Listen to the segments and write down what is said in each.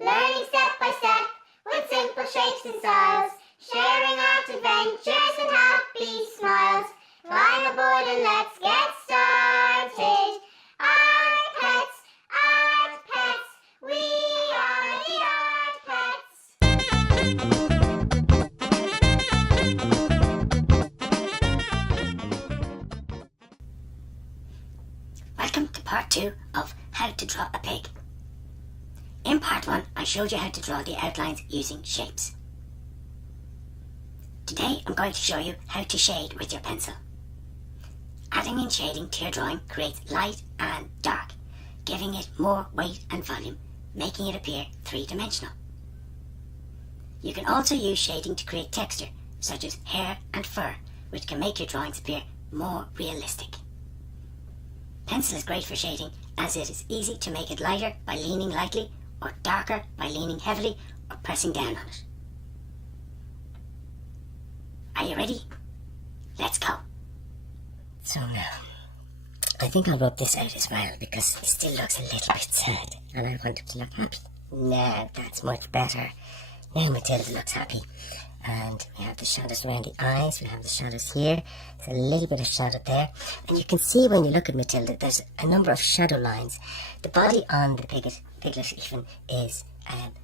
learning step by step with simple shapes and styles, sharing art adventures and happy smiles. Climb aboard and let's get started. Art Pets, we are the Art Pets. Welcome to part 2 of How to Draw a Pig. In part 1, I showed you how to draw the outlines using shapes. Today I'm going to show you how to shade with your pencil. Adding in shading to your drawing creates light and dark, giving it more weight and volume, making it appear three-dimensional. You can also use shading to create texture, such as hair and fur, which can make your drawings appear more realistic. Pencil is great for shading, as it is easy to make it lighter by leaning lightly, or darker by leaning heavily or pressing down on it. Are you ready? Let's go. So now, I think I'll rub this out as well because it still looks a little bit sad and I want it to look happy. Now that's much better. Now Matilda looks happy. And we have the shadows around the eyes, we have the shadows here, there's a little bit of shadow there. And you can see when you look at Matilda, there's a number of shadow lines. The body on the piglet even is,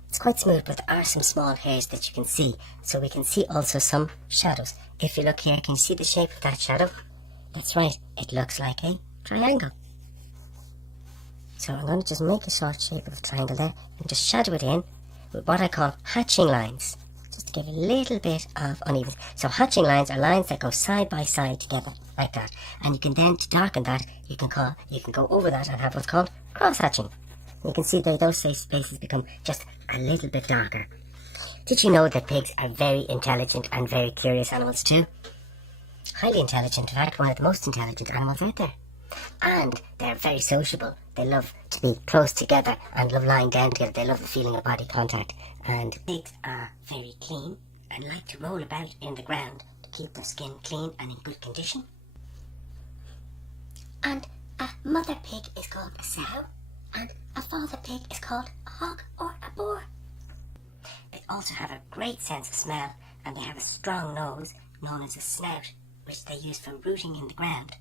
it's quite smooth, but there are some small hairs that you can see. So we can see also some shadows. If you look here, can you see the shape of that shadow? That's right, it looks like a triangle. So I'm going to just make a short shape of a triangle there and just shadow it in with what I call hatching lines, just to give a little bit of uneven. So hatching lines are lines that go side by side together, like that. And you can then, to darken that, you can go over that and have what's called cross-hatching. You can see that those spaces become just a little bit darker. Did you know that pigs are very intelligent and very curious animals too? Highly intelligent, in fact, one of the most intelligent animals out there. And they're very sociable. They love to be close together and love lying down together. They love the feeling of body contact. And pigs are very clean and like to roll about in the ground to keep their skin clean and in good condition. And a mother pig is called a sow, and a father pig is called a hog or a boar. They also have a great sense of smell, and they have a strong nose known as a snout, which they use for rooting in the ground.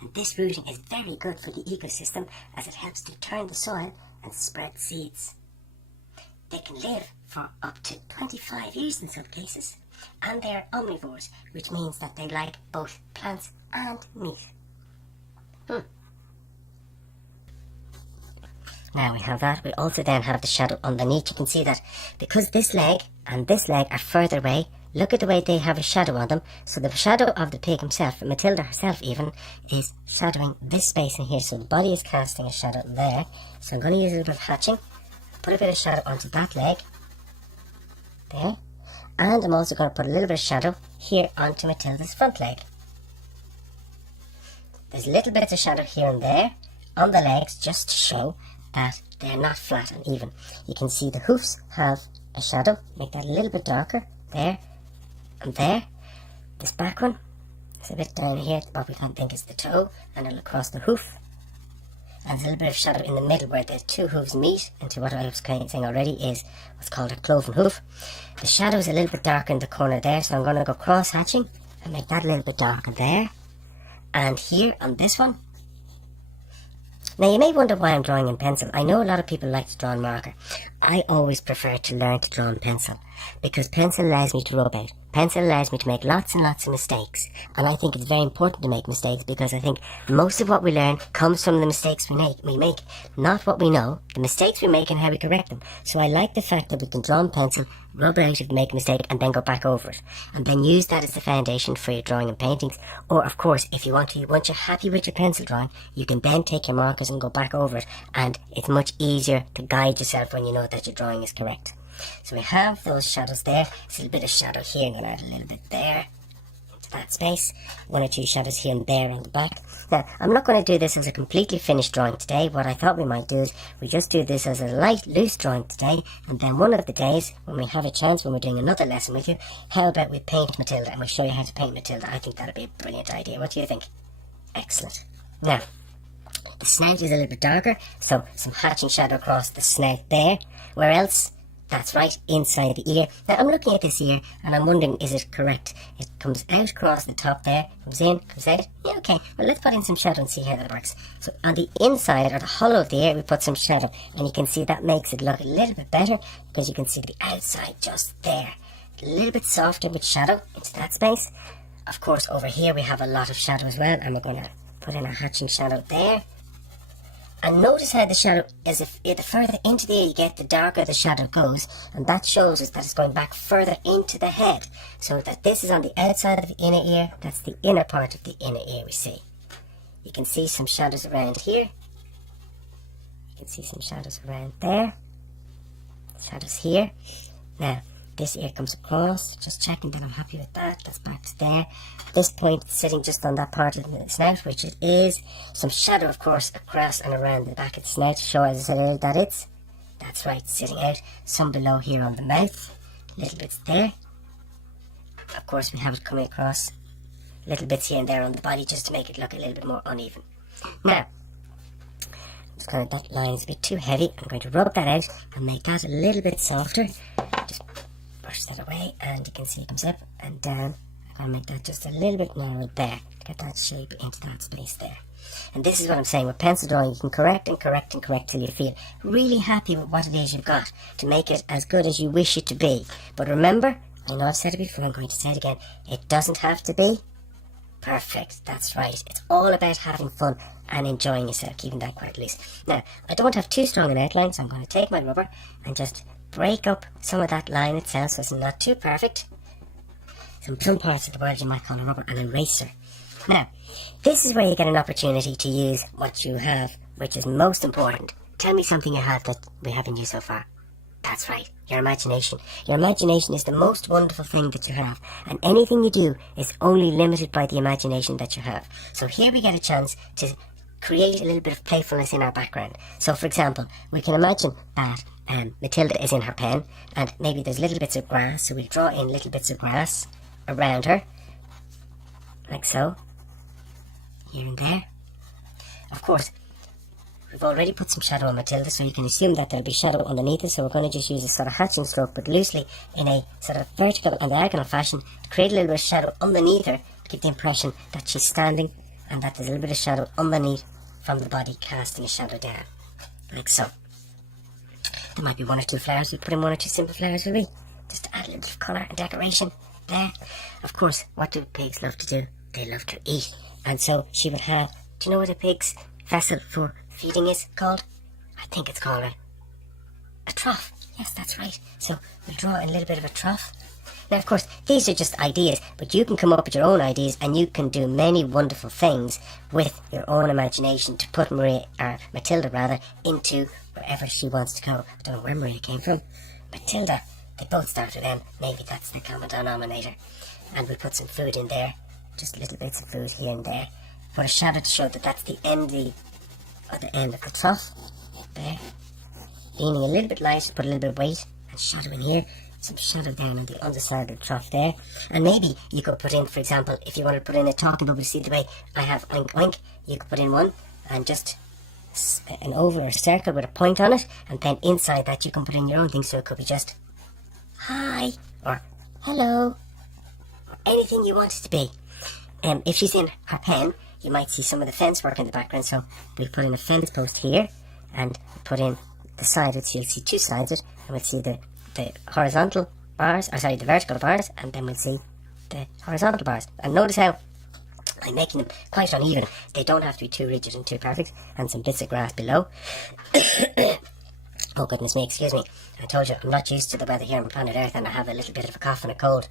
And this rooting is very good for the ecosystem as it helps to turn the soil and spread seeds. They can live for up to 25 years in some cases, and they are omnivores, which means that they like both plants and meat. Now we have that. We also then have the shadow underneath. You can see that because this leg and this leg are further away, look at the way they have a shadow on them. So the shadow of the pig himself, Matilda herself even, is shadowing this space in here. So the body is casting a shadow there. So I'm going to use a little bit of hatching, put a bit of shadow onto that leg, there. And I'm also going to put a little bit of shadow here onto Matilda's front leg. There's little bits of shadow here and there on the legs just to show that they're not flat and even. You can see the hoofs have a shadow, make that a little bit darker, there and there. This back one is a bit down here, what we can think is the toe, and it'll cross the hoof. And there's a little bit of shadow in the middle where the two hooves meet into what I was saying already is what's called a cloven hoof. The shadow is a little bit darker in the corner there, so I'm going to go cross hatching and make that a little bit darker there. And here on this one. Now you may wonder why I'm drawing in pencil. I know a lot of people like to draw in marker. I always prefer to learn to draw in pencil because pencil allows me to rub out. Pencil allows me to make lots and lots of mistakes. And I think it's very important to make mistakes because I think most of what we learn comes from the mistakes we make, not what we know, the mistakes we make and how we correct them. So I like the fact that we can draw in pencil, rub out if we make a mistake and then go back over it. And then use that as the foundation for your drawing and paintings. Or of course, if you want to, once you're happy with your pencil drawing, you can then take your markers and go back over it. And it's much easier to guide yourself when you know that your drawing is correct. So we have those shadows there. There's a little bit of shadow here. I'm going to add a little bit there into that space. One or two shadows here and there on the back. Now, I'm not going to do this as a completely finished drawing today. What I thought we might do is we just do this as a light, loose drawing today. And then one of the days, when we have a chance, when we're doing another lesson with you, how about we paint Matilda and we'll show you how to paint Matilda. I think that'd be a brilliant idea. What do you think? Excellent. Now, The snout is a little bit darker, so some hatching shadow across the snout there. Where else? That's right, inside the ear. Now I'm looking at this ear and I'm wondering, is it correct? It comes out across the top there, comes in, comes out. Yeah, okay. Well, let's put in some shadow and see how that works. So on the inside, or the hollow of the ear, we put some shadow. And you can see that makes it look a little bit better, because you can see the outside just there. A little bit softer with shadow into that space. Of course, over here we have a lot of shadow as well, and we're going to put in a hatching shadow there. And notice how the shadow, the further into the ear you get, the darker the shadow goes, and that shows us that it's going back further into the head, so that this is on the outside of the inner ear. That's the inner part of the inner ear we see. You can see some shadows around here. You can see some shadows around there. Shadows here. Now, this ear comes across, just checking that I'm happy with that. That's back to there. At this point, sitting just on that part of the snout, which it is. Some shadow, of course, across and around the back of the snout to show, as I said earlier, that it's. That's right, sitting out. Some below here on the mouth. Little bits there. Of course, we have it coming across. Little bits here and there on the body, just to make it look a little bit more uneven. Now, just kind of, that line is a bit too heavy. I'm going to rub that out and make that a little bit softer. Just brush that away, and you can see it comes up and down. I'm going to make that just a little bit narrower there to get that shape into that space there. And this is what I'm saying, with pencil drawing you can correct and correct and correct till you feel really happy with what it is you've got, to make it as good as you wish it to be. But remember, I know I've said it before, I'm going to say it again, it doesn't have to be perfect. That's right, it's all about having fun and enjoying yourself, keeping that quite loose. Now, I don't have too strong an outline, so I'm going to take my rubber and just break up some of that line itself so it's not too perfect. Some parts of the world you might call a rubber an eraser. Now, this is where you get an opportunity to use what you have, which is most important. Tell me something you have that we haven't used so far. That's right, your imagination. Your imagination is the most wonderful thing that you have, and anything you do is only limited by the imagination that you have. So here we get a chance to create a little bit of playfulness in our background. So for example, we can imagine that Matilda is in her pen, and maybe there's little bits of grass, so we'll draw in little bits of grass around her, like so, here and there. Of course, we've already put some shadow on Matilda, so you can assume that there'll be shadow underneath it, so we're going to just use a sort of hatching stroke, but loosely, in a sort of vertical and diagonal fashion, to create a little bit of shadow underneath her, to give the impression that she's standing, and that there's a little bit of shadow underneath from the body, casting a shadow down, like so. There might be one or two flowers. We'll put in one or two simple flowers, will we? Just to add a little bit of colour and decoration there. Of course, what do pigs love to do? They love to eat. And so she would have, do you know what a pig's vessel for feeding is called? I think it's called a trough. Yes, that's right. So we'll draw in a little bit of a trough. Now, of course, these are just ideas, but you can come up with your own ideas, and you can do many wonderful things with your own imagination to put Matilda rather, into wherever she wants to go. I don't know where Maria came from. Matilda, they both start with M. Maybe that's the common denominator. And we'll put some food in there. Just little bits of food here and there. Put a shadow to show that that's the end of the trough. There. Leaning a little bit light, put a little bit of weight and shadow in here. Some shadow down on the underside of the trough there. And maybe you could put in, for example, if you want to put in a talking bubble, see the way I have oink oink, you could put in one and just an oval or circle with a point on it, and then inside that you can put in your own thing, so it could be just hi or hello or anything you want it to be. If she's in her pen, you might see some of the fence work in the background, so we'll put in a fence post here and put in the side, which you'll see two sides of it, and we'll see the horizontal bars, the vertical bars, and then we'll see the horizontal bars. And notice how I'm making them quite uneven. They don't have to be too rigid and too perfect. And some bits of grass below. Oh goodness me, excuse me. I told you I'm not used to the weather here on planet Earth, and I have a little bit of a cough and a cold.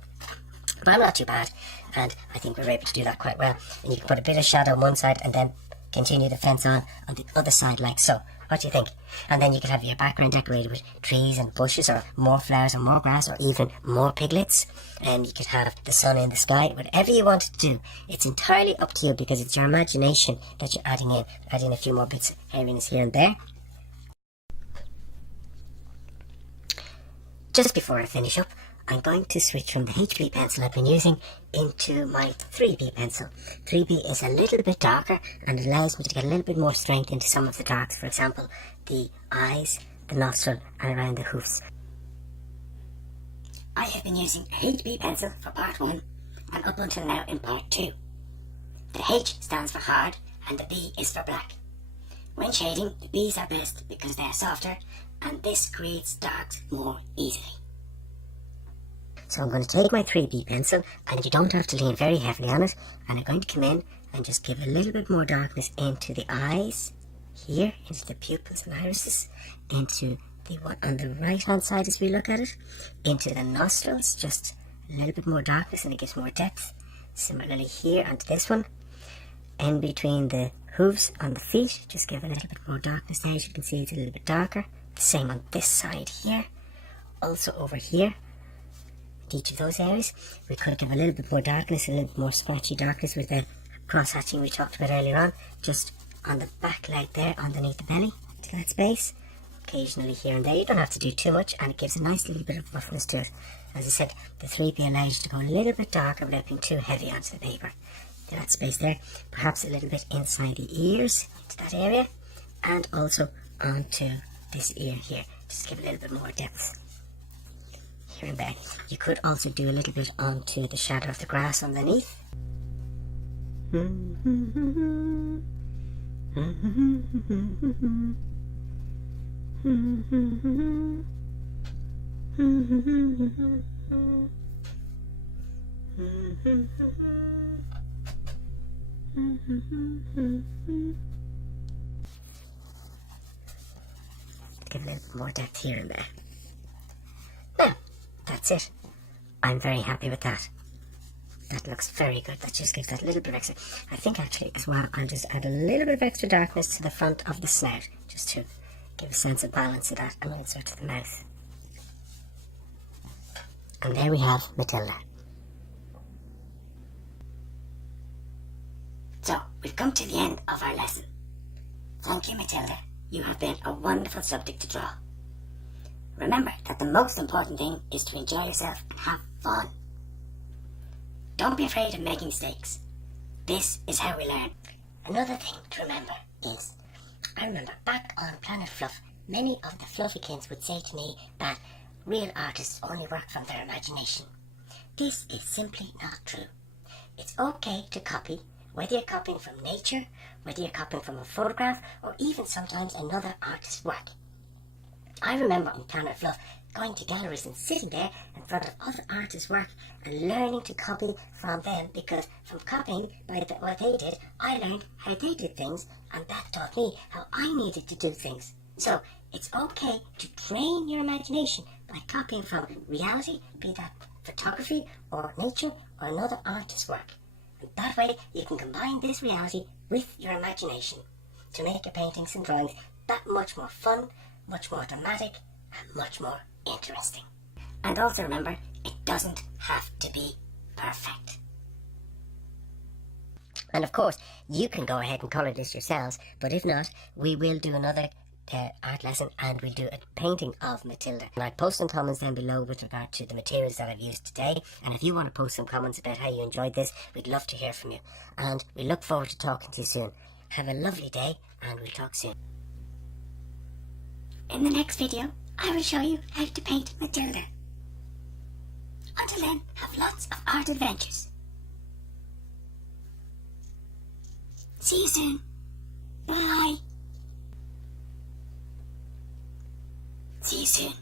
But I'm not too bad, and I think we're able to do that quite well. And you can put a bit of shadow on one side and then continue the fence on the other side, like so. What do you think? And then you could have your background decorated with trees and bushes, or more flowers or more grass, or even more piglets. And you could have the sun in the sky, whatever you want to do. It's entirely up to you, because it's your imagination that you're adding in. Add in a few more bits of hairiness here and there. Just before I finish up, I'm going to switch from the HB pencil I've been using into my 3B pencil. 3B is a little bit darker and it allows me to get a little bit more strength into some of the darks. For example, the eyes, the nostril and around the hoofs. I have been using a HB pencil for part 1 and up until now in part 2. The H stands for hard and the B is for black. When shading, the B's are best because they are softer and this creates darks more easily. So I'm going to take my 3B pencil, and you don't have to lean very heavily on it, and I'm going to come in and just give a little bit more darkness into the eyes, here, into the pupils and irises, into the one on the right hand side as we look at it, into the nostrils, just a little bit more darkness and it gives more depth. Similarly here onto this one, in between the hooves on the feet, just give a little bit more darkness there. As you can see, it's a little bit darker. The same on this side here, also over here. Each of those areas, we could give a little bit more darkness, a little bit more scratchy darkness with the cross hatching we talked about earlier on, just on the back leg there, underneath the belly, to that space. Occasionally here and there, you don't have to do too much, and it gives a nice little bit of roughness to it. As I said, the 3B allows you to go a little bit darker without being too heavy onto the paper. To that space there, perhaps a little bit inside the ears, into that area, and also onto this ear here, just give a little bit more depth. Here and there. You could also do a little bit onto the shadow of the grass underneath. Give a little bit more depth here and there. Now, that's it. I'm very happy with that. That looks very good. That just gives that little bit of extra. I think actually as well I'll just add a little bit of extra darkness to the front of the snout, just to give a sense of balance to that, and also to the mouth. And there we have Matilda. So, we've come to the end of our lesson. Thank you, Matilda. You have been a wonderful subject to draw. Remember that the most important thing is to enjoy yourself and have fun. Don't be afraid of making mistakes. This is how we learn. Another thing to remember is, I remember back on Planet Fluff, many of the Fluffykins would say to me that real artists only work from their imagination. This is simply not true. It's okay to copy, whether you're copying from nature, whether you're copying from a photograph, or even sometimes another artist's work. I remember on Planet Fluff going to galleries and sitting there in front of other artists' work and learning to copy from them, because from copying by what they did, I learned how they did things, and that taught me how I needed to do things. So it's okay to train your imagination by copying from reality, be that photography or nature or another artist's work. And that way you can combine this reality with your imagination to make your paintings and drawings that much more fun, much more dramatic, and much more interesting. And also remember, it doesn't have to be perfect. And of course, you can go ahead and colour this yourselves, but if not, we will do another art lesson, and we'll do a painting of Matilda. And I'll post some comments down below with regard to the materials that I've used today, and if you want to post some comments about how you enjoyed this, we'd love to hear from you. And we look forward to talking to you soon. Have a lovely day, and we'll talk soon. In the next video, I will show you how to paint Matilda. Until then, have lots of art adventures. See you soon. Bye. See you soon.